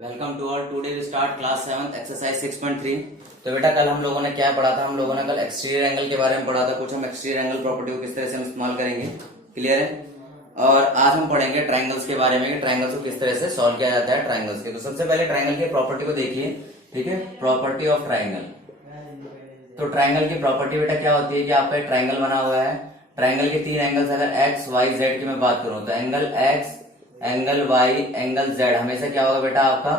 Welcome to all. Today we start class 7 exercise 6.3। तो बेटा कल हम लोगों ने क्या पढ़ा था? हम लोगों ने कल एक्सटीरियर एंगल के बारे में पढ़ा था। कुछ हम एक्सटीरियर एंगल प्रॉपर्टी को किस तरह से हम इस्तेमाल करेंगे, क्लियर है। और आज हम पढ़ेंगे ट्रायंगल्स के बारे में कि ट्रायंगल्स को किस तरह से सॉल्व किया जाता है ट्रायंगल्स के। तो सबसे पहले ट्रायंगल की प्रॉपर्टी को देखिए, ठीक है। Property of triangle. तो ट्रायंगल की प्रॉपर्टी बेटा क्या होती है कि आपका एक ट्रायंगल बना हुआ है। ट्रायंगल के तीन एंगल्स, अगर एक्स वाई जेड की मैं बात करूं तो angle X, angle Y, angle Z हमेशा क्या होगा बेटा? आपका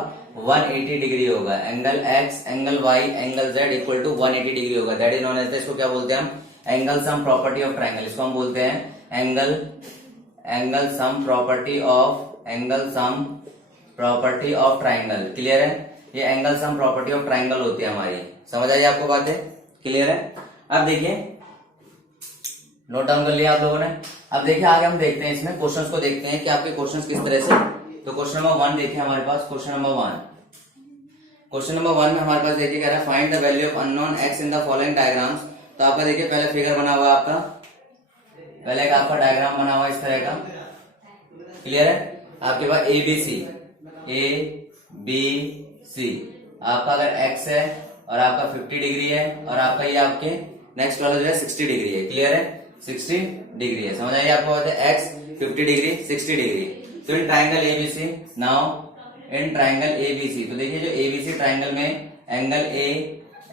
180 डिग्री होगा। Angle X, angle Y, angle Z equal to 180 degree होगा। दैट इज नोन एज, इसको क्या बोलते हैं हम? Angle sum property of triangle. इसको हम बोलते हैं angle sum property of triangle. Clear है? ये angle sum property of triangle होती है हमारी। समझ आई आपको बातें? क्लियर है? अब देखिए, नोट डाउन कर लिया आप लोगों ने। अब देखिए आगे हम देखते हैं, इसमें क्वेश्चंस को देखते हैं कि आपके क्वेश्चंस किस तरह से। तो क्वेश्चन नंबर 1 देखिए हमारे पास। क्वेश्चन नंबर 1 में हमारे पास देखिए कह रहा है find the value of unknown x in the following diagrams. तो आपका देखिए पहले फिगर बना हुआ है आपका, पहले का आपका डायग्राम बना हुआ है इस तरह का। क्लियर है? आपके पास ए बी सी आपका अगर एक्स है और आपका 50 डिग्री है और आपका ये आपके नेक्स्ट वाला जो है 60 डिग्री है। क्लियर है? 60 डिग्री है। समझ आइए आपको बात है? X 50 degree 60 degree. तो in triangle ABC, now in triangle ABC, तो देखिए जो एबीसी ट्राइंगल में angle A,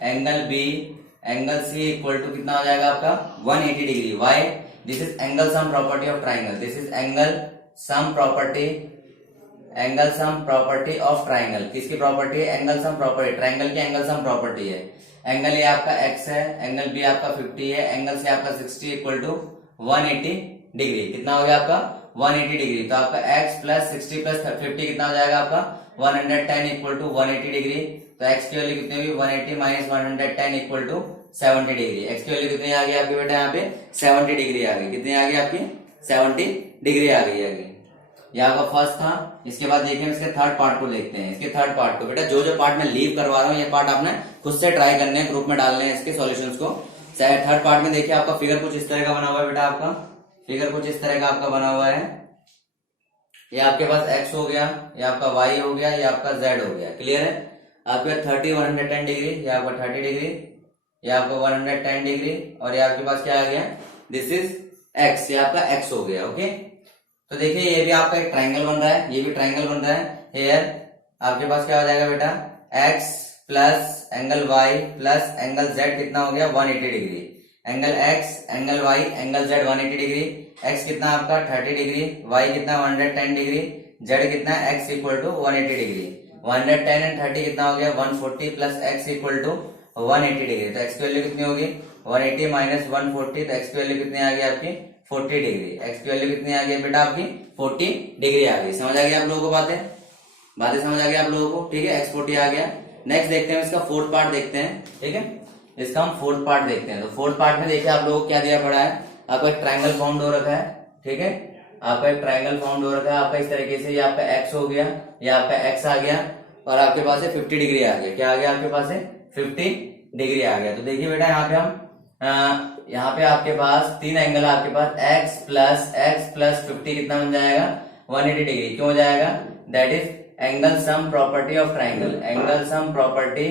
angle B, angle C equal to कितना हो जाएगा आपका? 180 degree. Why? This is angle sum property of triangle. This is angle sum property of triangle. किसकी property है? Angle sum property. ट्राइंगल की angle sum property है। Angle A आपका x है, एंगल बी आपका 50 है, एंगल सी आपका 60 equal to 180 degree. कितना हो गया आपका? 180 डिग्री। तो आपका x प्लस 60 प्लस 50 कितना हो जाएगा आपका? 110 इक्वल टू 180 डिग्री। तो x की वैल्यू कितनी होगी? 180 minus 110 equal to 70 degree. x की वैल्यू कितनी आ गई आपकी बेटा? यहाँ पे 70 डिग्री आ गई। कितनी आ गई आपकी? 70 डिग्री आ गई। ये आपका फर्स्ट था। इसके बाद देखिए इसके थर्ड पार्ट को देखते हैं। इसके थर्ड पार्ट को बेटा जो पार्ट मैं लीव करवा रहा हूँ ये पार्ट आपने खुद से ट्राई करने हैं, ग्रुप में डालने हैं इसके सॉल्यूशंस को। थर्ड पार्ट में देखिए आपका फिगर कुछ इस तरह का बना हुआ है बेटा। आपका फिगर कुछ इस तरह का आपका बना हुआ है। ये आपके पास x हो गया, ये आपका y हो गया, ये आपका z हो गया। क्लियर है? आपके 30 110 डिग्री, ये आपका 30 डिग्री, ये आपका 110 डिग्री और ये आपके पास क्या आ गया? This is x। ये आपका x हो गया। ओके, तो देखिए ये भी आपका एक ट्रायंगल बन रहा है, ये भी ट्रायंगल बन रहा है। हेयर आपके पास क्या हो जाएगा बेटा? x plus angle y plus angle z कितना हो गया? 180 degree. Angle x, angle y, angle z 180 degree. x कितना आपका? 30 डिग्री, y कितना? 110 डिग्री, z कितना? x equal to 180 degree. 110 and 30 कितना हो गया? 140 plus x equal to 180 degree. तो x की वैल्यू कितनी होगी? 180 माइनस 140। तो x की वैल्यू कितनी आ गई आपकी? 40 डिग्री। x की वैल्यू कितनी आ गई बेटा आपकी? 40 डिग्री आ गई। समझ आ गई आप लोगों को बातें समझ आ गई आप लोगों को? ठीक है, x 40 आ गया। नेक्स्ट देखते हैं इसका फोर्थ पार्ट देखते हैं। ठीक है, इसका हम फोर्थ पार्ट देखते हैं। तो फोर्थ पार्ट में देखिए आप लोगों को क्या दिया पड़ा है? आपको एक ट्रायंगल फाउंड हो रखा है। ठीक है, आपका एक ट्रायंगल फाउंड हो रखा है। आपका इस तरीके से ये आपका x हो गया, ये आपका x आ गया और आपके पास है 50 डिग्री आ गया। क्या आ गया आपके पास है? 50 डिग्री आ गया। तो देखिए बेटा यहाँ पे हम यहाँ पे आपके पास तीन एंगल है आपके पास। x प्लस 50 कितना बन जाएगा? 180 डिग्री। क्यों हो जाएगा? That is angle sum property of triangle. Angle sum property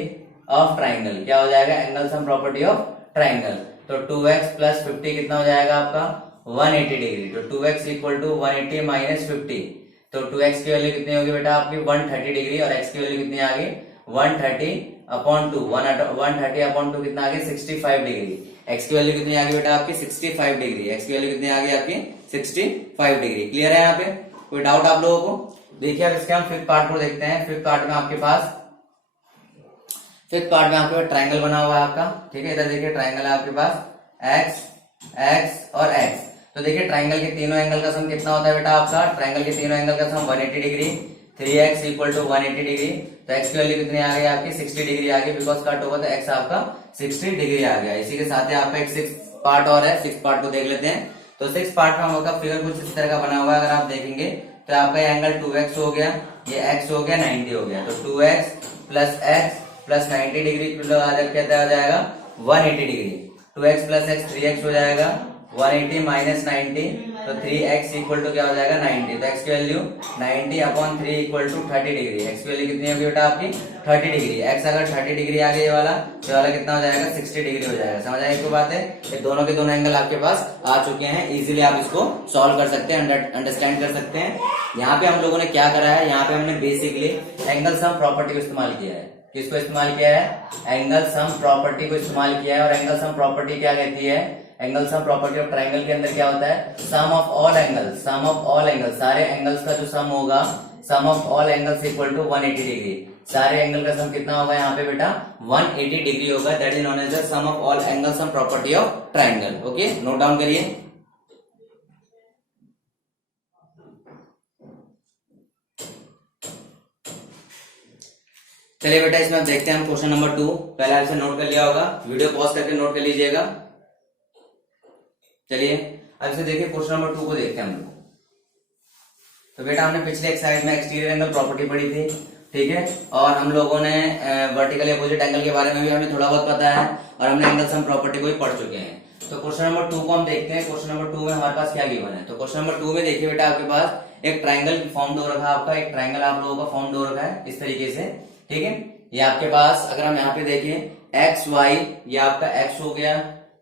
of triangle क्या हो जाएगा? Angle sum property of triangle. तो 2x प्लस 50 कितना हो जाएगा आपका? 180 डिग्री। तो 2x इक्वल टू 180 माइनस 50। तो 2x की वैल्यू कितनी होगी बेटा आपकी? 130 डिग्री और x की वैल्यू कितनी आ गई? 130/2। 130/2 कितना आ गया? 65 डिग्री। x की वैल्यू कितनी आ गई बेटा आपकी? 65 डिग्री। x की वैल्यू कितनी आ गई आपकी? 65 डिग्री। क्लियर है यहाँ पे? कोई डाउट आप लोगों को? देखिए अब इसके हम फिफ्थ पार्ट को देखते हैं। फिफ्थ पार्ट में आपके पास ट्रायंगल बना हुआ है आपका। ठीक है, इधर देखिए ट्रायंगल है आपके पास x और x। तो देखिए ट्रायंगल के तीनों एंगल का सम कितना होता है बेटा आपका? ट्रायंगल के तीनों एंगल का sum 180 degree. 3x equal to 180 degree. तो x की वैल्यू कितनी आ गई आपकी? 60 डिग्री आ गई। बिकॉज कट होगा तो x आपका 60 डिग्री आ गया। इसी के साथ ही आपका एक सिक्स पार्ट और है, सिक्स पार्ट को देख लेते हैं। तो सिक्स पार्ट में आपका फिगर कुछ इस तरह का बना हुआ है। अगर आप देखेंगे तो आपका एंगल 2x हो गया, ये x हो गया, 90 हो गया। तो 2x प्लस 90 डिग्री कहता आ जाएगा 180 degree. 2x plus x 3x हो जाएगा, 180 माइनस 90 तो 3x इक्वल टू क्या हो जाएगा 90। तो x की value 90 upon 3 equal to 30 degree. x की वैल्यू कितनी होगी बेटा आपकी 30 डिग्री। x अगर 30 डिग्री आ गई ये वाला, तो वाला कितना हो जाएगा 60 डिग्री हो जाएगा। समझ आएगी कोई बात है? ये दोनों के दोनों एंगल आपके पास आ चुके हैं। इजीली आप इसको सॉल्व कर सकते हैं, अंडरस्टैंड कर सकते हैं। यहाँ पे हम लोगों ने क्या करा है, यहाँ पे हमने बेसिकली एंगल सम प्रॉपर्टी को इस्तेमाल किया है। किसको इस्तेमाल किया है? एंगल सम प्रॉपर्टी को इस्तेमाल किया है। और एंगल सम प्रॉपर्टी क्या कहती है? Angle sum property of triangle के अंदर क्या होता है? Sum of all angles, sum of all angles, सारे एंगल्स का जो सम होगा, sum of all angles equal to 180 degree. सारे एंगल का सम कितना होगा यहाँ पे बेटा? 180 डिग्री होगा। That is known as the sum of all angle sum property of triangle. Okay, note down करिए। चलिए बेटा, इसमें देखते हैं हम क्वेश्चन नंबर 2। पहले आपसे नोट कर लिया होगा, वीडियो पॉज करके नोट कर लीजिएगा। चलिए अब इसे देखिए, क्वेश्चन नंबर 2 को देखते हैं हम लोग। तो बेटा हमने पिछले एक्सरसाइज में एक्सटीरियर एंगल प्रॉपर्टी पढ़ी थी, ठीक है, और हम लोगों ने वर्टिकल अपोजिट एंगल के बारे में भी हमें थोड़ा बहुत पता है, और हमने एंगल सम प्रॉपर्टी को भी पढ़ चुके हैं। तो क्वेश्चन नंबर 2 को हम देखते हैं। क्वेश्चन नंबर 2 में हमारे पास क्या गिवन है? तो क्वेश्चन नंबर 2 में देखिए बेटा, आपके पास एक ट्राइंगल फॉर्म हो रखा है। आपका एक ट्राइंगल आप लोगों का फॉर्म हो रखा है इस तरीके से, ठीक है। ये आपके पास अगर हम यहाँ पे देखें एक्स वाई, ये आपका एक्स हो गया,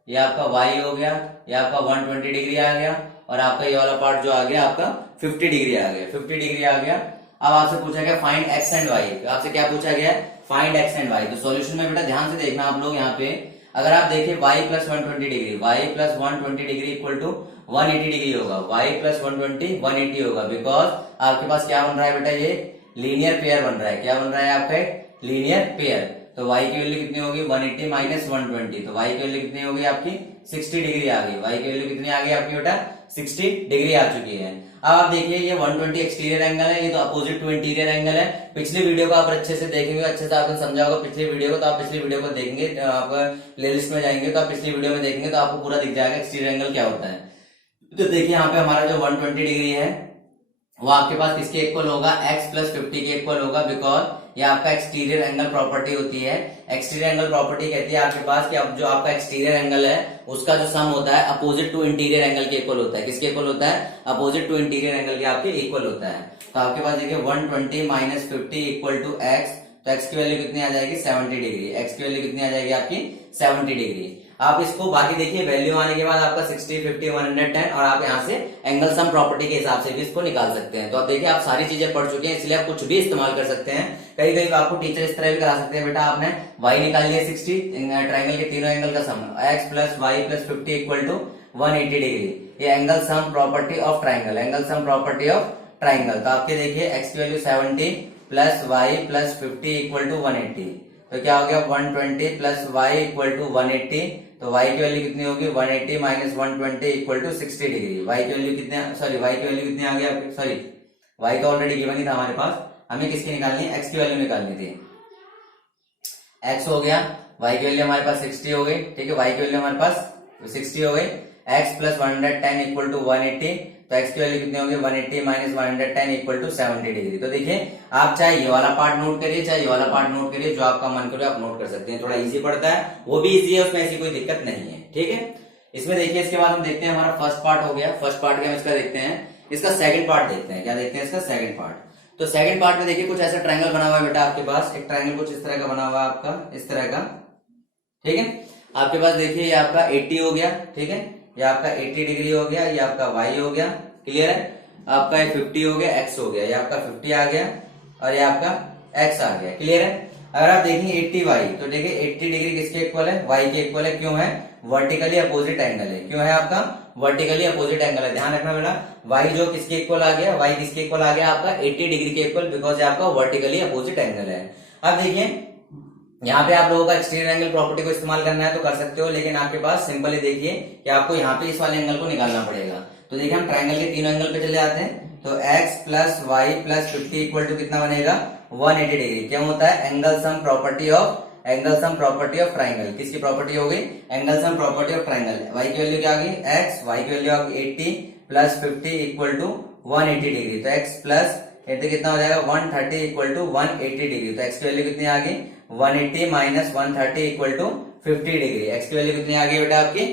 ये आपका वाई हो गया, ये आपका 120 डिग्री आ गया, और आपका ये वाला पार्ट जो आ गया आपका 50 डिग्री आ गया, 50 डिग्री आ गया। अब आपसे पूछा गया फाइंड एक्स एंड वाई। तो आपसे क्या पूछा गया? Find X and Y. तो सॉल्यूशन में बेटा ध्यान से देखना आप लोग। यहाँ पे अगर आप देखिए y plus 120 degree, y plus 120 degree equal to 180 degree होगा। y प्लस 120 180 होगा, बिकॉज आपके पास क्या बन रहा है बेटा? ये लीनियर पेयर बन रहा है। क्या बन रहा है आपका? Linear pair. तो y की वैल्यू कितनी होगी? 180 माइनस 120। तो y की वैल्यू कितनी होगी आपकी? 60 डिग्री आ गई। y की वैल्यू कितनी आ गई आपकी बेटा? 60 डिग्री आ चुकी है। अब आप देखिए ये 120 एक्सटीरियर एंगल है, ये तो अपोजिट टू इंटीरियर एंगल है। पिछली वीडियो को आप अच्छे से देखेंगे, अच्छे से आपने समझा होगा पिछली वीडियो को, तो आप पिछली वीडियो को देखेंगे, आप प्लेलिस्ट में जाएंगे तो आप पिछली वीडियो में देखेंगे तो आपको पूरा दिख जाएगा एक्सटीरियर एंगल क्या होता है। तो देखिए यहाँ पे हमारा जो 120 डिग्री है वो आपके पास किसके इक्वल होगा? x प्लस 50 के इक्वल होगा, बिकॉज ये आपका एक्सटीरियर एंगल प्रॉपर्टी होती है। एक्सटीरियर एंगल प्रॉपर्टी कहती है आपके पास कि अब जो आपका एक्सटीरियर एंगल है उसका जो सम होता है अपोजिट टू इंटीरियर एंगल के इक्वल होता है। किसके इक्वल होता है? अपोजिट टू इंटीरियर एंगल के आपके इक्वल होता है। तो आपके पास देखिए 120 माइनस 50 इक्वल टू एक्स। तो x की वैल्यू कितनी आ जाएगी? 70 डिग्री। x की वैल्यू कितनी आ जाएगी आपकी? 70 डिग्री। आप इसको बाकी देखिए, वैल्यू आने के बाद आपका 60, 50, 110, और आप यहाँ से एंगल सम प्रॉपर्टी के हिसाब से भी इसको निकाल सकते हैं। तो आप देखिए आप सारी चीजें पढ़ चुके हैं, इसलिए आप कुछ भी इस्तेमाल कर सकते हैं। कहीं कहीं आपको टीचर इस तरह भी करा सकते हैं, बेटा आपने y निकाल लिया 60, ट्राइंगल के तीनों एंगल का sum x plus Y plus 50 equal to 180 degree. ये angle sum property of triangle, angle sum property of triangle. तो आपके देखिए x की value 70 plus Y plus 50 equal to 180। तो क्या हो गया? 120 प्लस वाई इक्वल टू 180। तो y की वैल्यू कितनी होगी? 180 minus 120 equal to 60 degree. y की वैल्यू कितनी, सॉरी y की वैल्यू कितनी आ गई आपकी? सॉरी y तो ऑलरेडी गिवन ही था हमारे पास, हमें किसकी निकालनी है? x की वैल्यू निकालनी थी। x हो गया, y की वैल्यू हमारे पास 60 हो गई, ठीक है, y की वैल्यू हमारे पास 60 हो गई। x plus 110 equal to 180। तो x की वैल्यू कितनी होगी? 180 माइनस 110 इक्वल टू 70 डिग्री। तो देखिए आप चाहे ये वाला पार्ट नोट करिए, चाहे ये वाला पार्ट नोट करिए, जो आपका मन करे आप नोट कर सकते हैं। थोड़ा इजी पड़ता है, वो भी इजी है, उसमें ऐसी कोई दिक्कत नहीं है, ठीक है। इसमें देखिए इसके बाद हम देखते हैं, हमारा फर्स्ट पार्ट हो गया। फर्स्ट पार्ट के हम इसका देखते हैं, इसका सेकंड पार्ट देखते हैं। क्या देखते हैं? इसका सेकंड पार्ट। तो सेकंड पार्ट में देखिए कुछ ऐसा ट्राइंगल बना हुआ है बेटा आपके पास, एक ट्राइंगल कुछ इस तरह का बना हुआ है आपका, इस तरह का, ठीक है। आपके पास देखिए ये आपका 80 हो गया, ठीक है, ये आपका 80 डिग्री हो गया, ये आपका y हो गया, क्लियर है। आपका 50 हो गया, x हो गया, ये आपका 50 आ गया, और ये आपका x आ गया, क्लियर है। अगर आप देखेंगे 80y, तो देखिए 80 डिग्री किसके इक्वल है? y के इक्वल है। क्यों है? वर्टिकली अपोजिट एंगल है। क्यों है आपका? वर्टिकली अपोजिट एंगल है। ध्यान रखना बेटा, y जो किसके इक्वल आ गया? y किसके इक्वल आ गया? आपका 80 डिग्री के इक्वल, बिकॉज आपका वर्टिकली अपोजिट एंगल है। अब देखिए यहाँ पे आप लोगों का एक्सटीरियर एंगल प्रॉपर्टी को इस्तेमाल करना है तो कर सकते हो, लेकिन आपके पास सिंपली देखिए कि आपको यहाँ पे इस वाले एंगल को निकालना पड़ेगा। तो देखिए हम ट्राइंगल के तीनों एंगल पे चले जाते हैं। तो x plus Y plus 50 equal to कितना बनेगा? 180 डिग्री। क्या होता है? Angle sum property of triangle. किसकी प्रॉपर्टी हो गई? Angle sum property of triangle. y की वैल्यू क्या आ गई? x, y की वैल्यू आ गई 80 प्लस 50 इक्वल टू 180 डिग्री। तो x प्लस 80 कितना हो जाएगा? 130 इक्वल टू 180 डिग्री। तो x की वैल्यू कितनी आ गई? 180 minus 130 equal to 50 degree. x की वैल्यू कितनी आ गई बेटा आपकी?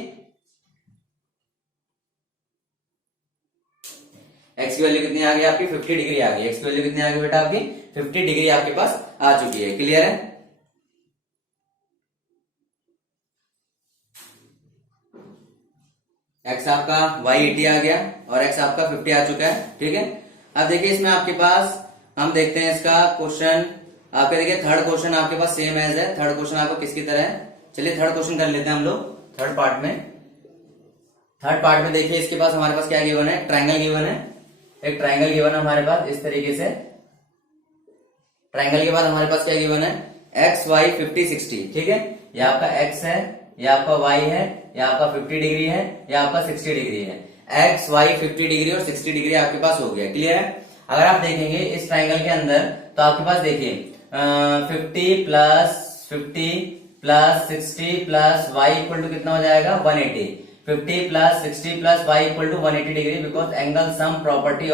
एक्स की वैल्यू कितनी आ गई आपकी 50 डिग्री आ गई। एक्स की वैल्यू कितनी आ गई बेटा आपकी 50 डिग्री आपके पास आ चुकी है। क्लियर है? एक्स आपका y80 आ गया और एक्स आपका 50 आ चुका है। ठीक है, अब देखिए इसमें आपके पास हम देखते हैं इसका क्वेश्चन। आपके देखिए थर्ड क्वेश्चन आपके पास सेम एज है। थर्ड क्वेश्चन आपको किसकी तरह है? चलिए थर्ड क्वेश्चन कर लेते हैं हम लोग थर्ड पार्ट में। थर्ड पार्ट में देखिए इसके पास हमारे पास क्या गिवन है? ट्राइंगल गिवन है। एक ट्राइंगल गिवन है हमारे पास इस तरीके से। ट्राइंगल के बाद हमारे पास क्या गिवन है? X Y 50 60। ठीक है, ये आपका एक्स है, ये आपका वाई है, ये आपका 50 डिग्री है, ये आपका 60 डिग्री है। एक्स वाई 50 डिग्री और 60 डिग्री आपके पास हो गया। क्लियर है? अगर आप देखेंगे इस ट्राइंगल के अंदर तो आपके पास देखिए 50 plus 60 plus y equal to कितना हो जाएगा? 180। 50 plus 60 plus y equal to 180 degree because angle sum property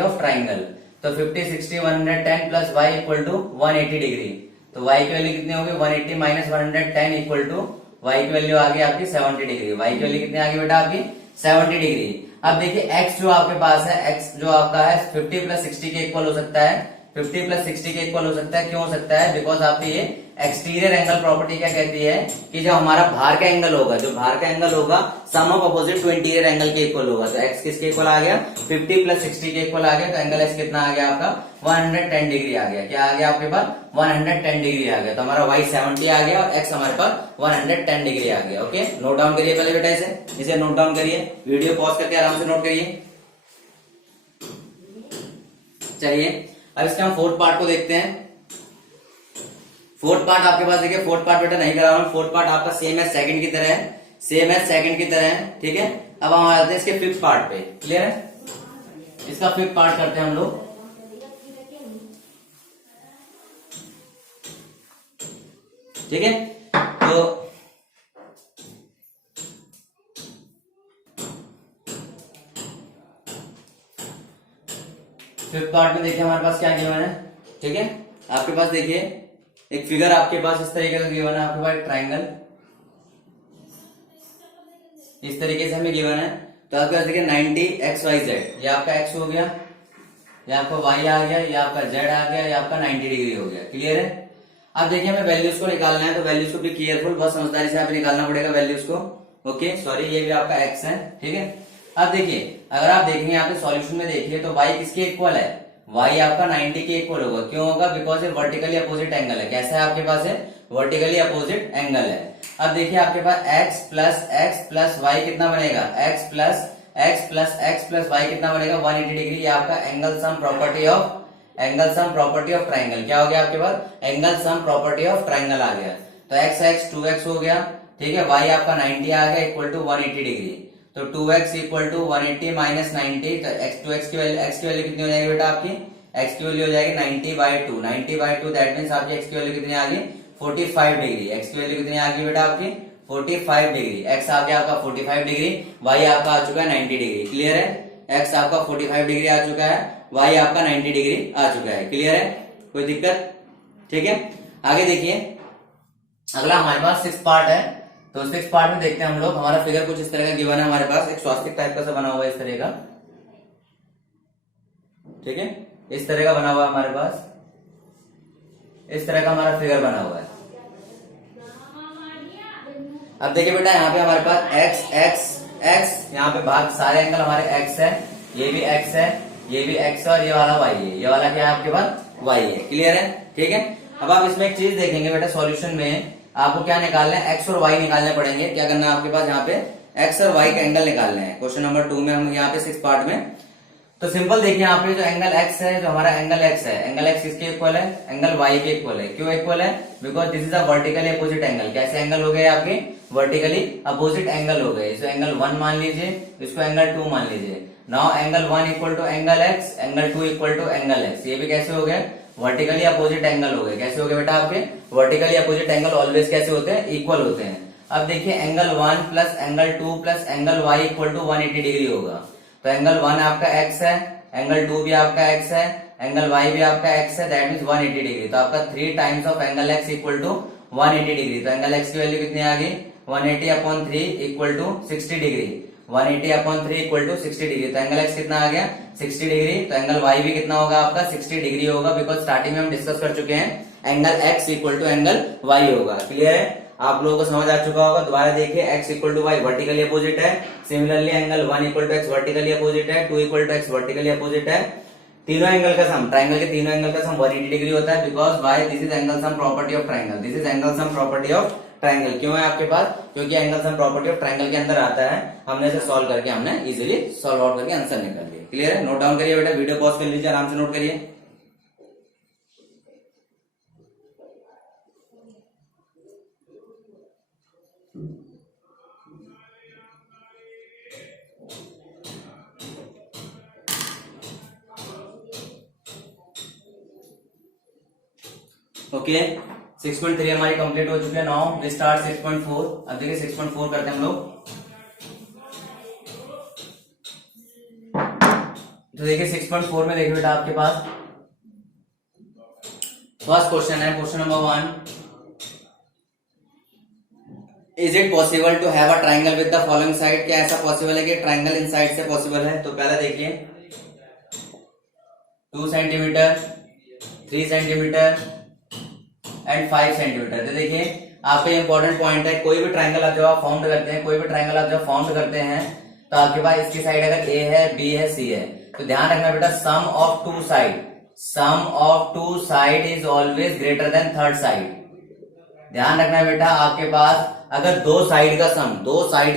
of triangle. तो 50 60 110 plus y equal to 180 degree. तो y की वैल्यू कितनी होगी? 180 माइनस 110 इक्वल टू y की वैल्यू आ गई आपकी 70 डिग्री। y की वैल्यू कितनी आ गई बेटा आपकी 70 डिग्री। अब देखिए x जो आपके पास है, x जो आपका है 50 प्लस 60 के इक्वल हो सकता है। 50 प्लस 60 के इक्वल हो सकता है। क्यों हो सकता है? बिकॉज आपकी ये एक्सटीरियर एंगल प्रॉपर्टी क्या कहती है कि जो हमारा बाहर का एंगल होगा, जो बाहर का एंगल होगा sum of opposite to interior angle के इक्वल होगा। तो x किसके इक्वल आ गया? 50 प्लस 60 के इक्वल आ गया। तो एंगल x कितना आ गया आपका? 110 डिग्री आ गया। क्या आ गया आपके पास? 110 डिग्री आ गया। तो हमारा y 70 आ गया और x हमारे पास 110 डिग्री आ गया। ओके, नोट डाउन करिए पहले बेटा, इसे नोट डाउन करिए, वीडियो पॉज करके आराम से नोट करिए। चलिए अब इसके हम फोर्थ पार्ट को देखते हैं। फोर्थ पार्ट आपके पास देखिए, फोर्थ पार्ट बेटा नहीं करा रहा हूं। फोर्थ पार्ट आपका सेम है सेकंड की तरह है, सेम है सेकंड की तरह है। ठीक है, अब हम आ जाते हैं इसके फिफ्थ पार्ट पे। क्लियर है? इसका फिफ्थ पार्ट करते हैं हम लोग। ठीक है, तो फिफ्थ पार्ट में देखिए हमारे पास क्या गिवन है। ठीक है, आपके पास देखिए एक फिगर आपके पास इस तरीके का गिवन है। आपके पास ट्राइंगल इस तरीके से हमें गिवन है। तो आपके पास देखिए 90 XYZ, ये आपका x हो गया, ये आपका y आ गया, ये आपका z आ गया, ये आपका 90 डिग्री हो गया। क्लियर है? अब देखिए हमें वैल्यूज को निकालना है, तो वैल्यूज को भी केयरफुल, बहुत समझदारी से आप निकालना पड़ेगा वैल्यूज को। ओके सॉरी, ये भी आपका x है। ठीक है, अब देखिए अगर आप देखेंगे यहाँ पे सॉल्यूशन में देखिए तो y किसके इक्वल है? y आपका 90 के इक्वल होगा। क्यों होगा? बिकॉज ये वर्टिकली अपोजिट एंगल है। कैसा है आपके पास? है वर्टिकली अपोजिट एंगल है। अब देखिए आपके पास x प्लस y कितना बनेगा? x प्लस y कितना बनेगा? 180 डिग्री। ये आपका angle sum property of triangle क्या हो गया आपके पास? Angle sum property of triangle आ गया। तो x 2x हो गया। ठीक है, y आपका 90 आ गया इक्वल टू 180 डिग्री। तो 2x इक्वल टू 180 माइनस 90। तो x की वैल्यू कितनी हो जाएगी बेटा आपकी? x की वैल्यू हो जाएगी 90/2। 90/2 दैट मीन्स आपकी x की वैल्यू कितनी आ गई? 45 डिग्री। x की वैल्यू कितनी आ गई बेटा आपकी? 45 डिग्री। x आ गया आपका 45 डिग्री, y आपका आ चुका है 90 डिग्री। क्लियर है? x आपका 45 डिग्री आ चुका है, y आपका 90 डिग्री आ चुका है। क्लियर है? कोई दिक्कत? ठीक है, आगे देखिए अगला हमारे पास सिक्स पार्ट है। तो सिक्स पार्ट में देखते हैं हम लोग। हमारा फिगर कुछ इस तरह का गिवन है हमारे पास, एक स्वास्तिक टाइप का सा बना हुआ है इस तरह का। ठीक है, इस तरह का बना हुआ है हमारे पास, इस तरह का हमारा फिगर बना हुआ है। अब देखिए बेटा यहाँ पे हमारे पास x यहाँ पे भाग सारे एंगल हमारे x है, ये भी x है, ये भी x है और ये वाला y है। ये वाला क्या है आपके पास? y है। क्लियर है? ठीक है, अब आप इसमें एक चीज देखेंगे बेटा, सॉल्यूशन में आपको क्या निकालना है? x और y निकालने पड़ेंगे। क्या करना है आपके पास? यहाँ पे x और y का एंगल निकालने हैं। क्वेश्चन नंबर 2 में हम यहाँ पे सिक्स पार्ट में। तो सिंपल देखिए यहाँ पे जो एंगल x है, जो हमारा एंगल x है, एंगल x किसके इक्वल है? एंगल y के इक्वल है। क्यों इक्वल है? Because this is a vertically opposite angle. कैसे एंगल हो गए आपके? वर्टिकली अपोजिट एंगल हो गए। इसको एंगल 1 मान लीजिए, इसको एंगल 2 मान लीजिए। Now angle 1 equal to angle x, angle 2 equal to angle x। ये भी कैसे हो गए? वर्टिकली अपोजिट एंगल हो गए। कैसे हो गए बेटा आपके? वर्टिकली अपोजिट एंगल ऑलवेज कैसे होते हैं? इक्वल होते हैं। अब देखिए angle 1 plus angle 2 plus angle y equal to 180 degree होगा। तो एंगल 1 आपका x है, एंगल 2 भी आपका x है, एंगल y भी आपका x है, दैट मीन्स 180 डिग्री। तो आपका 3 times of angle x equal to 180 degree. तो एंगल x की वैल्यू कितनी आ गई? 180/3 equal to 60 degree. 180 upon 3 equal to 60 degree. तो एंगल एक्स कितना आ गया 60 डिग्री। तो एंगल वाई भी कितना होगा आपका 60 डिग्री होगा, बिकॉज स्टार्टिंग में हम डिस्कस कर चुके हैं angle X equal to angle Y होगा। क्लियर है, आप लोगों को समझ आ चुका होगा। दोबारा देखिए x equal to y vertically opposite है। Similarly angle 1 equal to x vertically opposite है, 2 equal to x vertically opposite है। तीनों एंगल का सम, ट्राइंगल के तीनों एंगल का सम 180 डिग्री होता है, because why this is angle sum property of triangle. This is angle sum property of triangle. क्यों है आपके पास, क्योंकि angle sum property of triangle के अंदर आता है। हमने इसे सॉल्व करके हमने इजीली सॉल्व आउट करके आंसर निकाल लिया। क्लियर है, नोट डाउन करिए बेटा, वीडियो पॉज कर लीजिए, आराम से नोट करिए। ओके 6.3 हमारी कंप्लीट हो चुकी है। Now we start 6.4। अब देखिए 6.4 करते हैं हम लोग। तो देखिए 6.4 में देखिए बेटा आपके पास फर्स्ट क्वेश्चन है, question number 1, is it possible to have a triangle with the following side. क्या ऐसा पॉसिबल है कि ट्राइंगल इन साइड से पॉसिबल है। तो पहले देखिए 2 सेंटीमीटर, 3 सेंटीमीटर एंड 5 सेंटीमीटर। तो देखिए आपका इंपॉर्टेंट पॉइंट है, कोई भी ट्राइंगल आप जब आप फाउंड करते हैं, कोई भी ट्राइंगल आप जब फाउंड करते हैं, तो आपके पास इसकी साइड अगर ए है, बी है, सी है, तो ध्यान रखना बेटा sum of two side is always greater than third side. ध्यान रखना बेटा आपके पास अगर दो साइड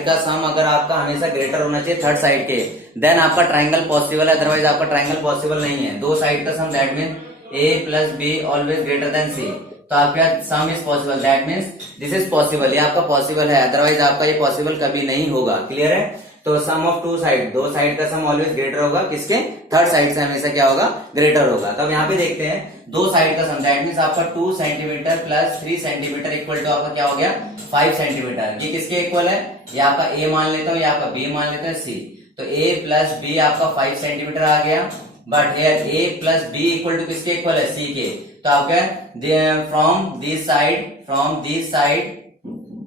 का सम अगर आपका हमेशा ग्रेटर होना चाहिए थर्ड साइड के, देन आपका ट्राइंगल पॉसिबल है, अदरवाइज आपका ट्राइंगल पॉसिबल नहीं है। दो साइड का sum that mean A plus B always greater than C, तो आपका sum is possible, that means this is possible, ये आपका पॉसिबल है, अदरवाइज आपका ये पॉसिबल कभी नहीं होगा। क्लियर है, तो सम ऑफ टू साइड, दो साइड का सम ऑलवेज ग्रेटर होगा, किसके, थर्ड साइड से हमेशा क्या होगा, ग्रेटर होगा। तो अब यहाँ पे देखते हैं दो साइड का सम, दैट मीन्स आपका 2 centimetre plus 3 centimetre equal to आपका क्या हो गया 5 सेंटीमीटर। ये किसके इक्वल है, ये आपका ए मान लेता हूँ, ये आपका बी मान लेते हैं, सी। तो ए प्लस बी आपका 5 सेंटीमीटर आ गया, but here A plus B equal to किसके इक्वल है, सी के। तो आपका from this side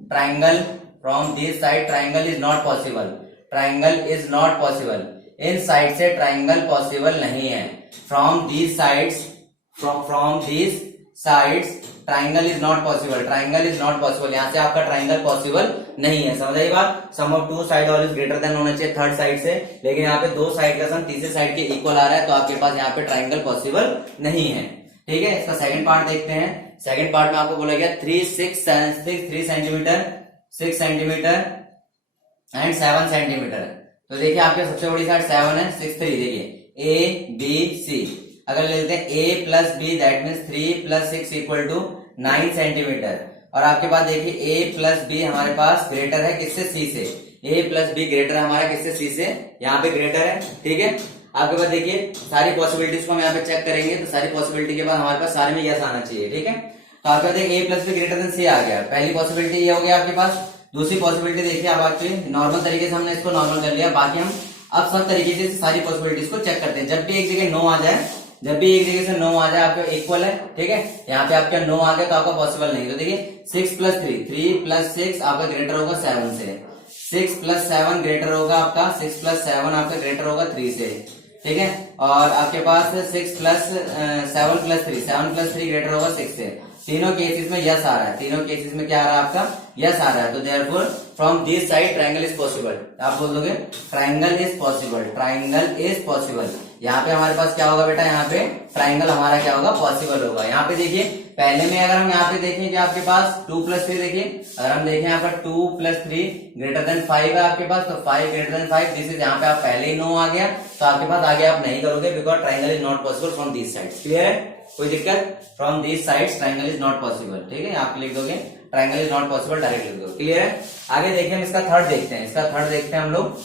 triangle is not possible, इन साइड से ट्राइंगल पॉसिबल नहीं है। From these sides triangle is not possible, यहाँ से आपका ट्राइंगल पॉसिबल नहीं है। समझ आई बात, sum of two side always greater than होना चाहिए थर्ड साइड से, लेकिन यहाँ पे दो साइड का सम तीसरे साइड के इक्वल आ रहा है, तो आपके पास यहाँ पे ट्राइंगल पॉसिबल नहीं है। ठीक है, इसका सेकंड पार्ट देखते हैं। सेकंड पार्ट में आपको बोला गया 3 सेंटीमीटर 6 सेंटीमीटर एंड 7 सेंटीमीटर। तो देखिए आपके सबसे बड़ी साइड 7 है, 6 3, देखिए ए बी सी, अगर ले लेते हैं A plus B that means 3 plus 6 equal to 9 centimetre. और आपके पास देखिए ए प्लस बी हमारे पास ग्रेटर है किससे, सी से। ए प्लस बी ग्रेटर है हमारा किससे, सी से, यहाँ पे ग्रेटर है। ठीक है, आपके पास देखिए सारी पॉसिबिलिटीज को हम यहाँ पे चेक करेंगे, तो सारी पॉसिबिलिटी के बाद हमारे पास सारे में यस आना चाहिए। ठीक है, तो आपके पास देखिए ए प्लस बी ग्रेटर देन सी आ गया, पहली पॉसिबिलिटी ये हो गया आपके पास। दूसरी पॉसिबिलिटी देखिए, अब आपके नॉर्मल तरीके से हमने इसको नॉर्मल कर लिया, बाकी हम अब सब तरीके से सारी पॉसिबिलिटीज को चेक करते हैं। जब भी एक जगह नो आ जाए, आपका इक्वल है, ठीक है, यहाँ पे आपका नो आ गया तो आपका पॉसिबल नहीं। तो देखिए 6 प्लस 3 प्लस 6 आपका ग्रेटर होगा 7 से, 6 प्लस 7 ग्रेटर होगा आपका 6 प्लस 7 आपका ग्रेटर होगा 3 से। ठीक है, और आपके पास 6 प्लस 7 प्लस 3 ग्रेटर होगा 6 से। तीनों केसेस में यस आ रहा है, तीनों केसेस में क्या आ रहा है आपका, यस आ रहा है। तो therefore from this side triangle is possible, आप बोल दोगे ट्राइंगल इज पॉसिबल। यहाँ पे हमारे पास क्या होगा बेटा, यहाँ पे ट्राइंगल हमारा क्या होगा, पॉसिबल होगा। यहाँ पे देखिए पहले में अगर हम यहाँ पे देखें कि आपके पास 2 प्लस 3, देखिए अगर हम देखें यहाँ पर 2 प्लस 3 ग्रेटर देन 5 है आपके पास, तो 5 ग्रेटर देन 5, दिस इज, यहाँ पे आप पहले ही नो आ गया, तो आपके पास आगे आप नहीं करोगे, because triangle is not possible from this sides. Clear है, कोई दिक्कत, from this sides triangle is not possible. ठीक है, आप लिख दोगे triangle is not possible, direct लिख दो। क्लियर है, आगे देखिए हम इसका थर्ड देखते हैं, हम लोग,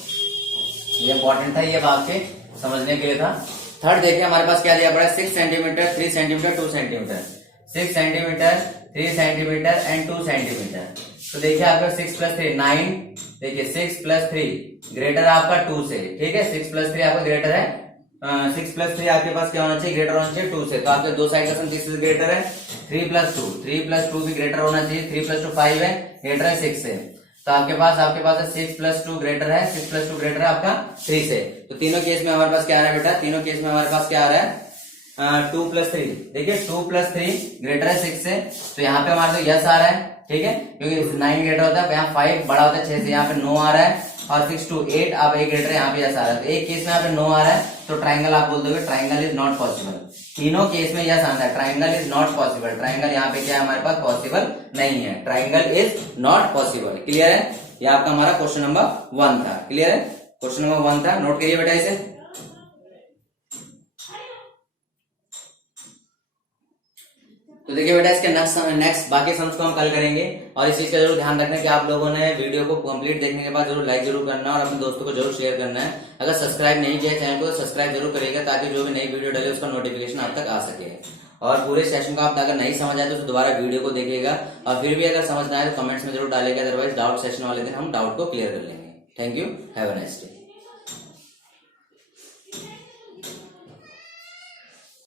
ये इंपॉर्टेंट था, ये बात के समझने के लिए था। थर्ड देखिए हमारे पास क्या दिया पड़ा है, 6 centimetre 3 centimetre 2 centimetre, 6 centimetre 3 centimetre and 2 centimetre. तो देखिए आपका 6 प्लस 3 9, देखिए 6 प्लस 3 ग्रेटर आपका 2 से। ठीक है, 6 प्लस 3 आपका ग्रेटर है, 6 प्लस 3 आपके पास क्या होना चाहिए, ग्रेटर होना चाहिए 2 से। तो आपके दो साइड का सम 6 से ग्रेटर है, 3 प्लस 2 भी ग्रेटर होना चाहिए, 3 प्लस 2 5 है, ग्रेटर है 6 से। तो आपके पास है 6 प्लस 2 ग्रेटर है, 6 प्लस 2 ग्रेटर है आपका 3 से। तो तीनों केस में हमारे पास क्या आ रहा है बेटा, तीनों केस में हमारे पास क्या आ रहा है, 2 प्लस 3। देखिए 2 प्लस 3 ग्रेटर है 6 से, तो यहाँ पे हमारे को यस आ रहा है, ठीक है, क्योंकि 9 ग्रेटर होता है, यहाँ 5 बड़ा होता है 6 से, यहाँ पे 9 आ रहा है, और 6 to 8 आप 1 ग्रेटर है, यहाँ पे यस आ रहा है। तो एक केस में यहाँ पे 9 आ रहा है, तो ट्राइंगल आप बोल दोगे ट्राइंगल इज नॉट पॉसिबल। तीनों केस में यस आता है, triangle is not possible. Triangle यहाँ पे क्या है हमारे पास, पॉसिबल नहीं है, triangle is not possible. Clear है, ये आपका हमारा क्वेश्चन नंबर 1 था। क्लियर है, क्वेश्चन नंबर 1 था, नोट करिए बेटा इसे। तो देखिए बेटा इसके नेक्स्ट बाकी सम्स को हम कल करेंगे, और इस चीज का जरूर ध्यान रखना कि आप लोगों ने वीडियो को कंप्लीट देखने के बाद जरूर लाइक जरूर करना है और अपने दोस्तों को जरूर शेयर करना है। अगर सब्सक्राइब नहीं किया चैनल को तो सब्सक्राइब जरूर करिएगा, ताकि जो भी नई वीडियो डाले उसका नोटिफिकेशन आप तक आ सके। और पूरे सेशन को आप अगर नहीं समझ आए तो दोबारा वीडियो को देखिएगा, और फिर भी अगर समझना है तो कमेंट्स में जरूर डालेगा, अदरवाइज डाउट सेशन वाले दिन हम डाउट को क्लियर कर लेंगे। Thank you, have a nice day.